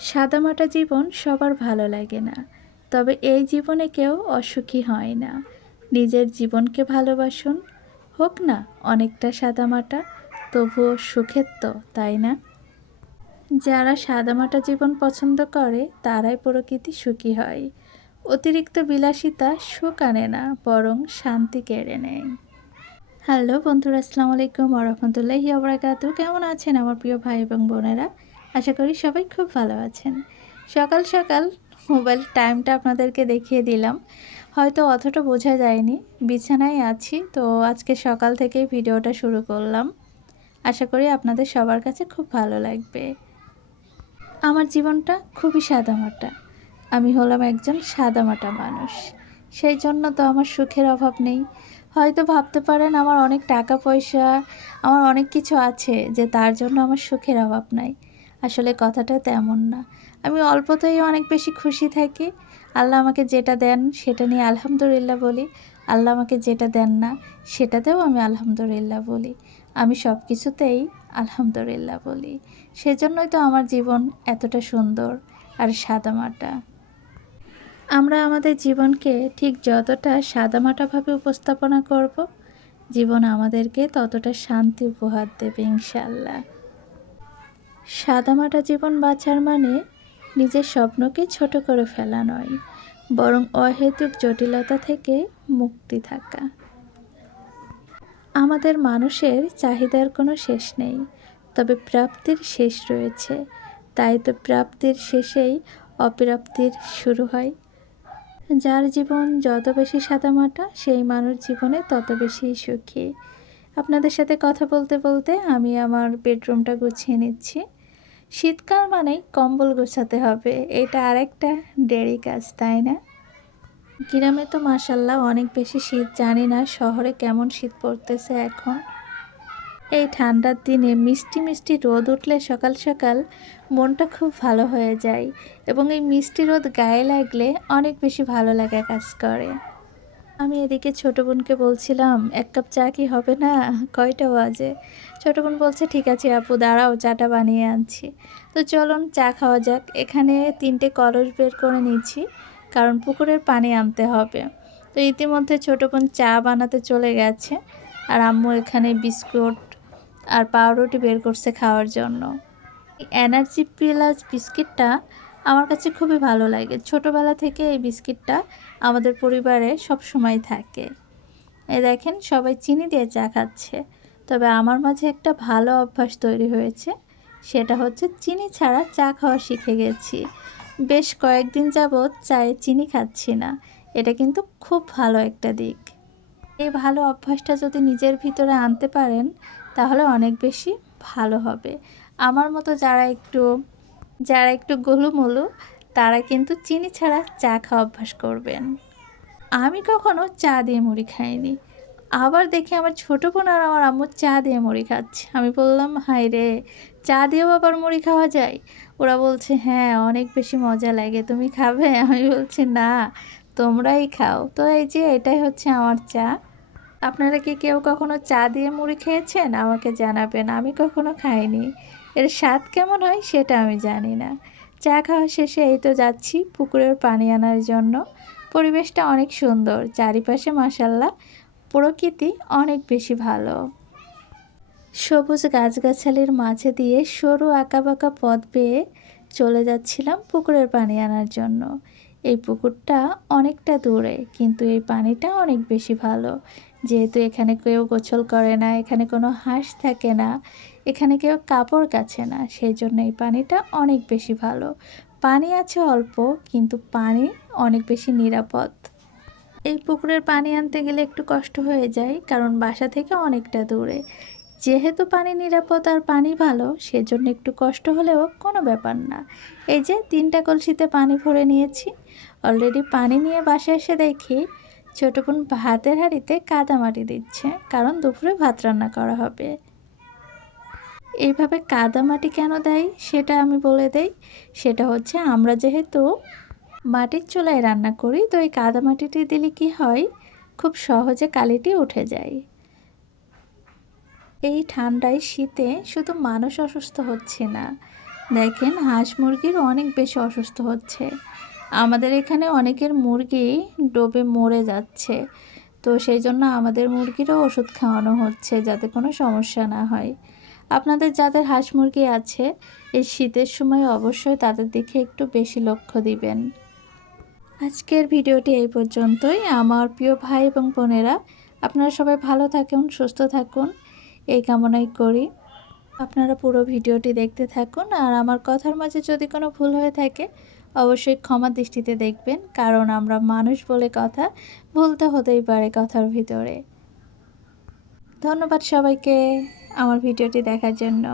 সাদামাটা জীবন সবার ভালো লাগে না। তবে এই জীবনে কেউ অসুখী হয় না। নিজের জীবনকে ভালোবাসুন। হোক না অনেকটা সাদামাটা, তবুও সুখের তো, তাই না? যারা সাদামাটা জীবন পছন্দ করে, তারাই প্রকৃতি সুখী হয়। অতিরিক্ত বিলাসিতা সুখ আনে না, বরং শান্তি কেড়ে নেয়। হ্যালো বন্ধুরা, আসসালামু আলাইকুম ওরহমতুল্লাহি আবরাকাতু কেমন আছেন আমার প্রিয় ভাই এবং বোনেরা? আশা করি সবাই খুব ভালো আছেন। সকাল সকাল মোবাইল টাইমটা আপনাদেরকে দেখিয়ে দিলাম। হয়তো অতটা বোঝা যায়নি। বিছানায় আছি, তো আজকে সকাল থেকেই ভিডিওটা শুরু করলাম। আশা করি আপনাদের সবার কাছে খুব ভালো লাগবে। আমার জীবনটা খুবই সাদামাটা। আমি হলাম একজন সাদামাটা মানুষ। সেই জন্য তো আমার সুখের অভাব নেই। হয়তো ভাবতে পারেন আমার অনেক টাকা পয়সা, আমার অনেক কিছু আছে যে তার জন্য আমার সুখের অভাব নাই। আসলে কথাটা তেমন না। আমি অল্পতেই অনেক বেশি খুশি থাকি। আল্লাহ আমাকে যেটা দেন সেটা নিয়ে আলহামদুলিল্লাহ বলি। আল্লাহ আমাকে যেটা দেন না সেটাতেও আমি আলহামদুলিল্লাহ বলি। আমি সব কিছুতেই আলহামদুলিল্লাহ বলি। সেজন্যই তো আমার জীবন এতটা সুন্দর আর সাদামাটা। আমরা আমাদের জীবনকে ঠিক যতটা সাদামাটাভাবে উপস্থাপনা করব, জীবন আমাদেরকে ততটা শান্তি উপহার দেবে ইনশাল্লাহ সাদামাটা জীবন বাঁচার মানে নিজের স্বপ্নকে ছোট করে ফেলা নয়, বরং অহেতুক জটিলতা থেকে মুক্তি থাকা। আমাদের মানুষের চাহিদার কোনো শেষ নেই, তবে প্রাপ্তির শেষ রয়েছে। তাই তো প্রাপ্তির শেষেই অপ্রাপ্তির শুরু হয়। যার জীবন যত বেশি সাদামাটা, সেই মানুষ জীবনে তত বেশি সুখী। আপনাদের সাথে কথা বলতে বলতে আমি আমার বেডরুমটা গুছিয়ে নিচ্ছি। শীতকাল মানেই কম্বল গোছাতে হবে। এটা আরেকটা দেরি কাজ, তাই না? গ্রামে তো মাসাল্লাহ অনেক বেশি শীত, জানি না শহরে কেমন শীত পড়তেছে এখন। এই ঠান্ডার দিনে মিষ্টি মিষ্টি রোদ উঠলে সকাল সকাল মনটা খুব ভালো হয়ে যায় এবং এই মিষ্টি রোদ গায়ে লাগলে অনেক বেশি ভালো লাগা কাজ করে। আমি এদিকে ছোটো বোনকে বলছিলাম, এক কাপ চা কি হবে না? কয়টা বাজে? ছোটো বোন বলছে, ঠিক আছে আপু, দাঁড়াও, চাটা বানিয়ে আনছি। তো চলুন, চা খাওয়া যাক। এখানে তিনটে কলস বের করে নিচ্ছি কারণ পুকুরের পানি আনতে হবে। তো ইতিমধ্যে ছোটো বোন চা বানাতে চলে গেছে, আর আম্মু এখানে বিস্কুট আর পাউরুটি বের করছে খাওয়ার জন্য। এনার্জি প্লাস বিস্কিটটা আমার কাছে খুবই ভালো লাগে। ছোটোবেলা থেকে এই বিস্কিটটা আমাদের পরিবারে সব সময় থাকে। এ দেখেন, সবাই চিনি দিয়ে চা খাচ্ছে। তবে আমার মাঝে একটা ভালো অভ্যাস তৈরি হয়েছে। সেটা হচ্ছে চিনি ছাড়া চা খাওয়া শিখে গেছি। বেশ কয়েকদিন যাবৎ চায়ে চিনি খাচ্ছি না। এটা কিন্তু খুব ভালো একটা দিক। এই ভালো অভ্যাসটা যদি নিজের ভিতরে আনতে পারেন, তাহলে অনেক বেশি ভালো হবে। আমার মতো যারা একটু যারা একটু গোলুমলু, তারা কিন্তু চিনি ছাড়া চা খাওয়া অভ্যাস করবেন। আমি কখনো চা দিয়ে মুড়ি খাইনি। আবার দেখি আমার ছোটো বোন আর আমার আম্মু চা দিয়ে মুড়ি খাচ্ছে। আমি বললাম হাই রে, চা দিয়েও আবার মুড়ি খাওয়া যায়? ওরা বলছে হ্যাঁ অনেক বেশি মজা লাগে, তুমি খাবে? আমি বলছি, না, তোমরাই খাও। তো এই যে, এটাই হচ্ছে আমার চা। আপনারা কি কেউ কখনো চা দিয়ে মুড়ি খেয়েছেন? আমাকে জানাবেন। আমি কখনো খাইনি। এর স্বাদ কেমন হয় সেটা আমি জানি না। চা খাওয়া শেষে এই তো যাচ্ছি পুকুরের পানি আনার জন্য। পরিবেশটা অনেক সুন্দর। চারিপাশে মাসাল্লাহ প্রকৃতি অনেক বেশি ভালো। সবুজ গাছগাছালির মাঝে দিয়ে সরু আঁকাবাঁকা পথ বেয়ে চলে যাচ্ছিলাম পুকুরের পানি আনার জন্য। এই পুকুরটা অনেকটা দূরে, কিন্তু এই পানিটা অনেক বেশি ভালো। যেহেতু এখানে কেউ গোসল করে না, এখানে কোনো হাঁস থাকে না, এখানে কেউ কাপড় কাছে না সেই জন্য এই পানিটা অনেক বেশি ভালো। পানি আছে অল্প, কিন্তু পানি অনেক বেশি নিরাপদ। এই পুকুরের পানি আনতে গেলে একটু কষ্ট হয়ে যায়, কারণ বাসা থেকে অনেকটা দূরে। যেহেতু পানি নিরাপদ আর পানি ভালো, সেজন্য একটু কষ্ট হলেও কোনো ব্যাপার না। এই যে তিনটা কলসিতে পানি ভরে নিয়েছি। অলরেডি পানি নিয়ে বাসায় এসে দেখি ছোটো বোন ভাতের হাঁড়িতে কাদামাটি দিচ্ছে, কারণ দুপুরে ভাত রান্না করা হবে। এইভাবে কাদামাটি কেন দেয়, সেটা আমি বলে দেই। সেটা হচ্ছে আমরা যেহেতু মাটির চুলায় রান্না করি, তো এই কাদামাটিটি দিলে কি হয়? খুব সহজে কালিটি উঠে যায়। এই ঠান্ডায় শীতে শুধু মানুষ অসুস্থ হচ্ছে না। দেখেন হাঁস মুরগির অনেক বেশি অসুস্থ হচ্ছে। আমাদের এখানে অনেকের মুরগি ডোবে মরে যাচ্ছে। তো সেই জন্য আমাদের মুরগিরও ওষুধ খাওয়ানো হচ্ছে যাতে কোনো সমস্যা না হয়। আপনাদের যাদের হাঁস মুরগি আছে, এই শীতের সময় অবশ্যই তাদের দিকে একটু বেশি লক্ষ্য দিবেন। আজকের ভিডিওটি এই পর্যন্তই। আমার প্রিয় ভাই এবং বোনেরা, আপনারা সবাই ভালো থাকুন, সুস্থ থাকুন। এই কামনাই করি। আপনারা পুরো ভিডিওটি দেখতে থাকুন। আর আমার কথার মাঝে যদি কোনো ভুল হয়ে থাকে অবশ্যই ক্ষমা দৃষ্টিতে দেখবেন, কারণ আমরা মানুষ বলে কথা ভুলতে হতেই পারে কথার ভিতরে। ধন্যবাদ সবাইকে আমার ভিডিওটি দেখার জন্য।